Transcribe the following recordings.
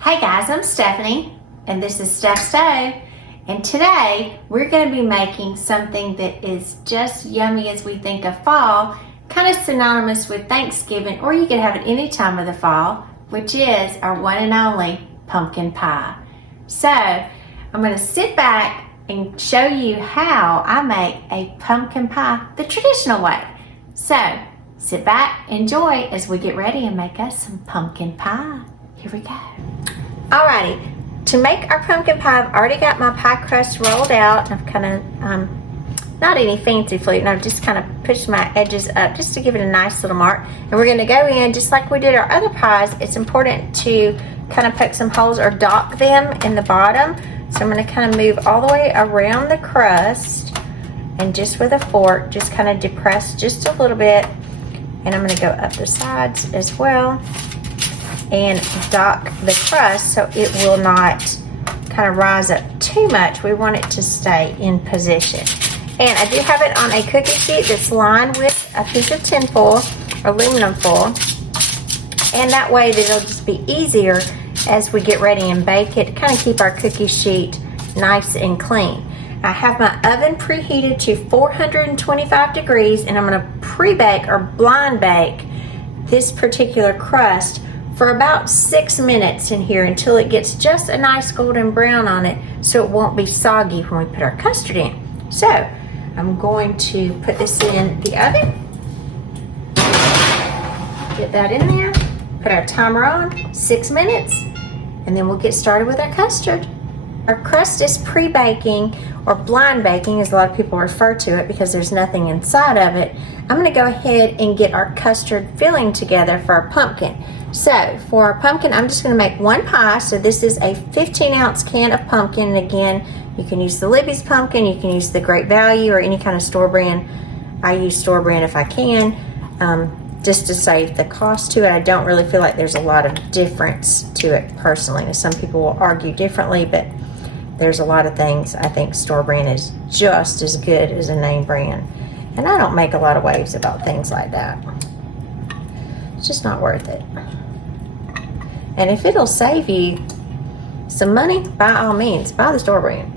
Hey guys, I'm Stephanie, and this is Steph Stove, and today we're going to be making something that is just yummy as we think of fall, kind of synonymous with Thanksgiving, or you could have it any time of the fall, which is our one and only pumpkin pie. So I'm going to sit back and show you how I make a pumpkin pie the traditional way. So sit back, enjoy as we get ready and make us some pumpkin pie. Here we go. Alrighty, to make our pumpkin pie, I've already got my pie crust rolled out. I've kind of, not any fancy flute, and I've just kind of pushed my edges up just to give it a nice little mark. And we're going to go in, just like we did our other pies, it's important to kind of poke some holes or dock them in the bottom. So I'm going to kind of move all the way around the crust, and just with a fork, just kind of depress just a little bit. And I'm going to go up the sides as well and dock the crust so it will not kind of rise up too much. We want it to stay in position. And I do have it on a cookie sheet that's lined with a piece of tin foil, aluminum foil, and that way that it'll just be easier as we get ready and bake it, kind of keep our cookie sheet nice and clean. I have my oven preheated to 425 degrees, and I'm going to pre-bake or blind bake this particular crust for about 6 minutes in here until it gets just a nice golden brown on it, so it won't be soggy when we put our custard in. So I'm going to put this in the oven, get that in there, put our timer on, 6 minutes, and then we'll get started with our custard. Our crust is pre-baking, or blind baking as a lot of people refer to it, because there's nothing inside of it. I'm going to go ahead and get our custard filling together for our pumpkin. So for our pumpkin, I'm just going to make one pie. So this is a 15-ounce can of pumpkin, and again, you can use the Libby's pumpkin, you can use the Great Value, or any kind of store brand. I use store brand if I can, just to save the cost to it. I don't really feel like there's a lot of difference to it personally. Now, some people will argue differently, but there's a lot of things I think store brand is just as good as a name brand. And I don't make a lot of waves about things like that. It's just not worth it. And if it'll save you some money, by all means, buy the store brand.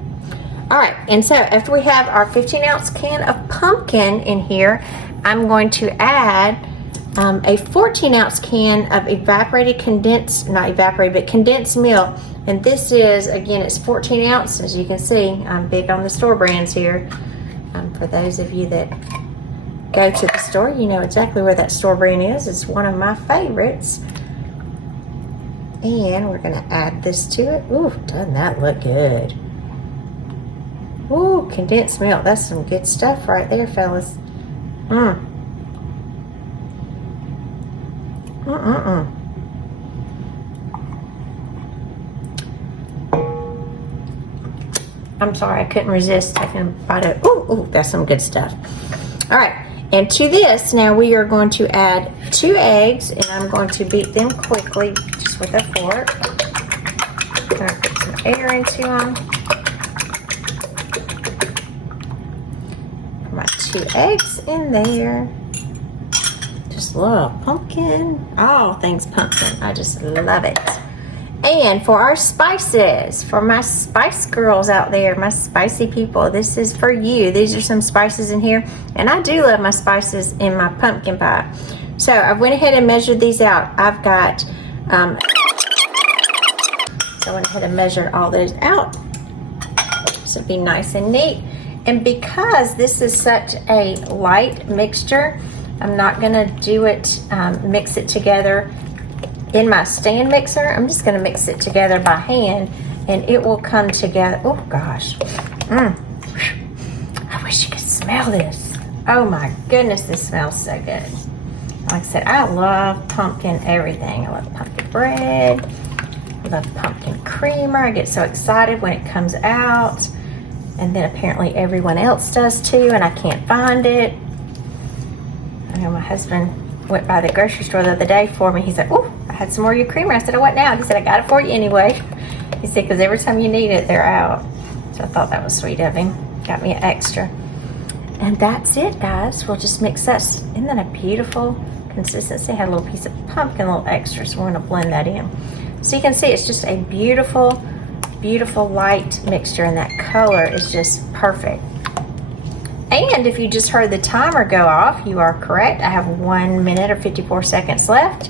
All right, and so after we have our 15-ounce can of pumpkin in here, I'm going to add a 14-ounce can of evaporated condensed, not evaporated, but condensed milk. And this is, again, it's 14 ounces. As you can see, I'm big on the store brands here. For those of you that go to the store, you know exactly where that store brand is. It's one of my favorites. And we're going to add this to it. Ooh, doesn't that look good? Ooh, condensed milk. That's some good stuff right there, fellas. I'm sorry, I couldn't resist taking a bite of, ooh, that's some good stuff. All right, and to this, now we are going to add 2 eggs, and I'm going to beat them quickly just with a fork. I'm going to put some air into them. Put my 2 eggs in there. Just love pumpkin, all things pumpkin. I just love it. And for our spices, for my spice girls out there, my spicy people, this is for you. These are some spices in here, and I do love my spices in my pumpkin pie. So I went ahead and measured these out. I've got, so I went ahead and measured all those out. So it'd be nice and neat. And because this is such a light mixture, I'm not gonna do it, mix it together in my stand mixer. I'm just going to mix it together by hand, and it will come together. Oh gosh, I wish you could smell this. Oh my goodness, this smells so good. Like I said, I love pumpkin everything. I love pumpkin bread, I love pumpkin creamer. I get so excited when it comes out, and then apparently everyone else does too, and I can't find it. I know my husband went by the grocery store the other day for me. He said, "Oh, I had some more of your creamer." I said, "Oh, what now?" He said, "I got it for you anyway." He said, "Because every time you need it, they're out." So I thought that was sweet of him. Got me an extra. And that's it, guys. We'll just mix that. Isn't that a beautiful consistency? I had a little piece of pumpkin, a little extra, so we're going to blend that in. So you can see it's just a beautiful, beautiful light mixture, and that color is just perfect. And if you just heard the timer go off, you are correct. I have 1 minute or 54 seconds left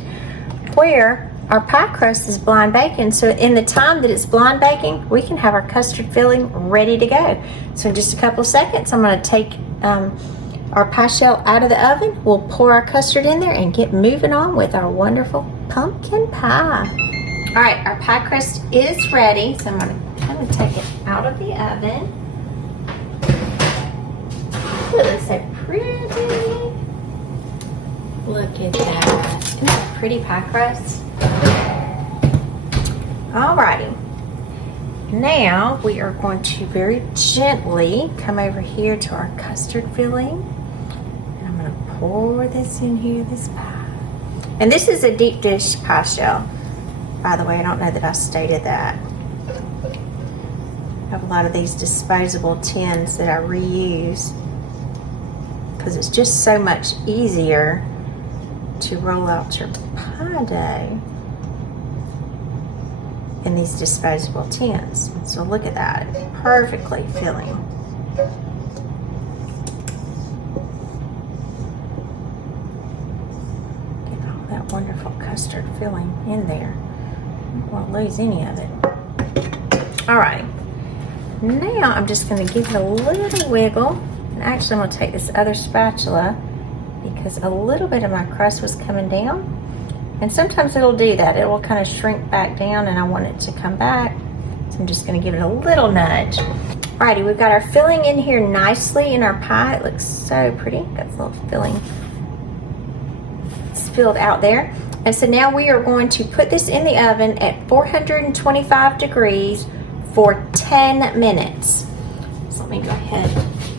where our pie crust is blind baking. So in the time that it's blind baking, we can have our custard filling ready to go. So in just a couple seconds, I'm going to take our pie shell out of the oven. We'll pour our custard in there and get moving on with our wonderful pumpkin pie. All right, our pie crust is ready. So I'm going to kind of take it out of the oven. Ooh, it looks so pretty. Look at that. Isn't that a pretty pie crust? Alrighty, now we are going to very gently come over here to our custard filling, and I'm going to pour this in here, this pie. And this is a deep dish pie shell, by the way. I don't know that I stated that. I have a lot of these disposable tins that I reuse because it's just so much easier to roll out your pie dough in these disposable tins. So look at that, perfectly filling. Get all that wonderful custard filling in there. Don't want to lose any of it. All right, now I'm just going to give it a little wiggle. And actually, I'm going to take this other spatula because a little bit of my crust was coming down. And sometimes it'll do that. It will kind of shrink back down, and I want it to come back. So I'm just going to give it a little nudge. Alrighty, we've got our filling in here nicely in our pie. It looks so pretty. Got this little filling spilled out there. And so now we are going to put this in the oven at 425 degrees for 10 minutes. So let me go ahead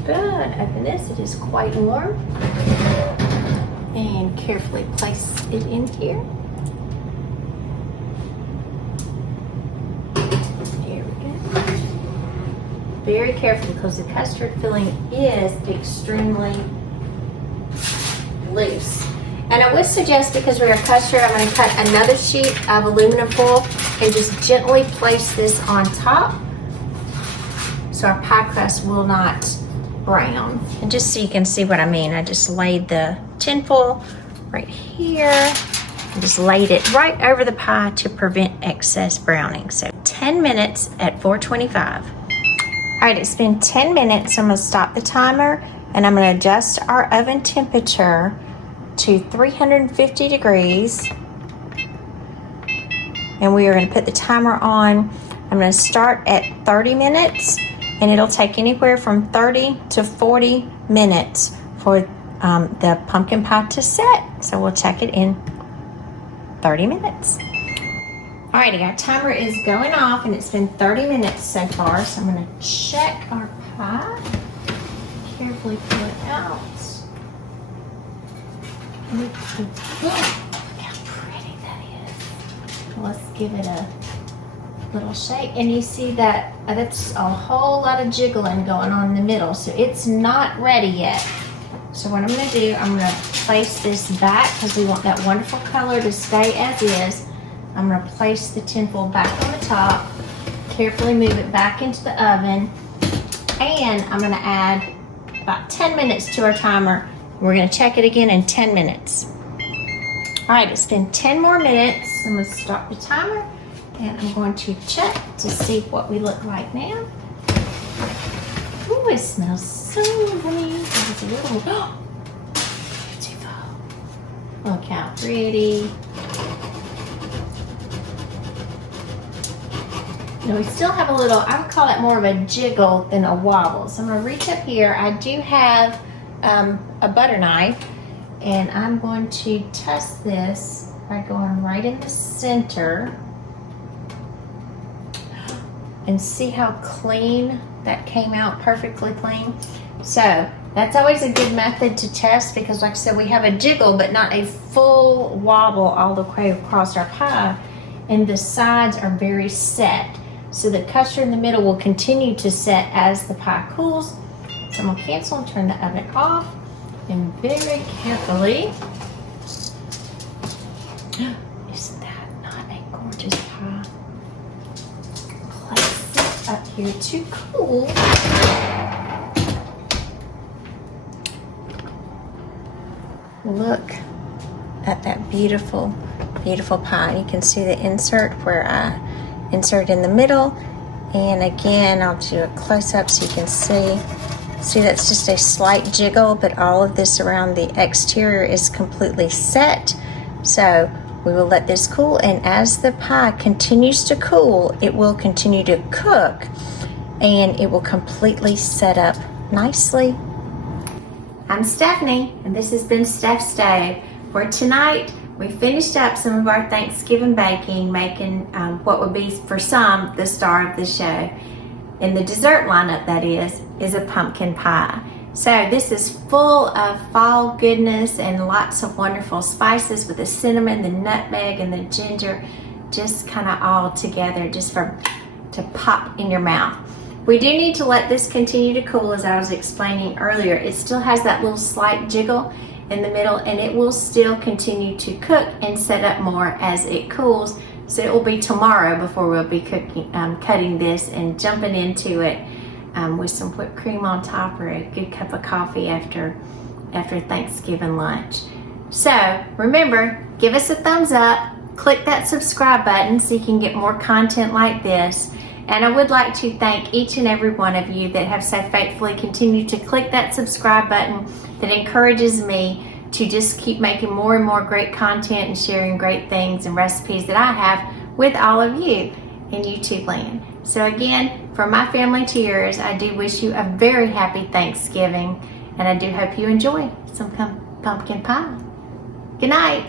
and open this. It is quite warm. And carefully place it in here. Here we go. Very carefully, because the custard filling is extremely loose. And I would suggest, because we are custard, I'm going to cut another sheet of aluminum foil and just gently place this on top so our pie crust will not brown. And just so you can see what I mean, I just laid the tin foil right here and just laid it right over the pie to prevent excess browning. So 10 minutes at 425. All right, it's been 10 minutes. I'm going to stop the timer, and I'm going to adjust our oven temperature to 350 degrees. And we are going to put the timer on. I'm going to start at 30 minutes, and it'll take anywhere from 30 to 40 minutes for the pumpkin pie to set. So we'll check it in 30 minutes. Alrighty, our timer is going off, and it's been 30 minutes so far. So I'm going to check our pie. Carefully pull it out. Look how pretty that is. Let's give it a little shake. And you see that that's a whole lot of jiggling going on in the middle. So it's not ready yet. So what I'm going to do, I'm going to place this back because we want that wonderful color to stay as is. I'm going to place the tin foil back on the top, carefully move it back into the oven, and I'm going to add about 10 minutes to our timer. We're going to check it again in 10 minutes. All right, it's been 10 more minutes. I'm going to stop the timer, and I'm going to check to see what we look like now. Ooh, it smells so yummy. It's a little, beautiful. Look how pretty. Now we still have a little, I would call it more of a jiggle than a wobble. So I'm going to reach up here. I do have a butter knife, and I'm going to test this by going right in the center and see how clean that came out, perfectly clean. So that's always a good method to test, because like I said, we have a jiggle but not a full wobble all the way across our pie, and the sides are very set. So the custard in the middle will continue to set as the pie cools. So I'm going to cancel and turn the oven off, and very carefully. Isn't that not a gorgeous pie? you to cool. Look at that beautiful, beautiful pie. You can see the insert where I insert in the middle. And again, I'll do a close-up so you can see. See, that's just a slight jiggle, but all of this around the exterior is completely set. So we will let this cool, and as the pie continues to cool, it will continue to cook, and it will completely set up nicely. I'm Stephanie, and this has been Steph's Stove. For tonight, we finished up some of our Thanksgiving baking, making what would be for some the star of the show. In the dessert lineup, that is a pumpkin pie. So this is full of fall goodness and lots of wonderful spices with the cinnamon, the nutmeg, and the ginger, just kind of all together, just to pop in your mouth. We do need to let this continue to cool, as I was explaining earlier. It still has that little slight jiggle in the middle, and it will still continue to cook and set up more as it cools. So it will be tomorrow before we'll be cutting this and jumping into it with some whipped cream on top, or a good cup of coffee after Thanksgiving lunch. So remember, give us a thumbs up, click that subscribe button so you can get more content like this. And I would like to thank each and every one of you that have so faithfully continued to click that subscribe button. That encourages me to just keep making more and more great content and sharing great things and recipes that I have with all of you in YouTube land. So again, from my family to yours, I do wish you a very happy Thanksgiving, and I do hope you enjoy some pumpkin pie. Good night.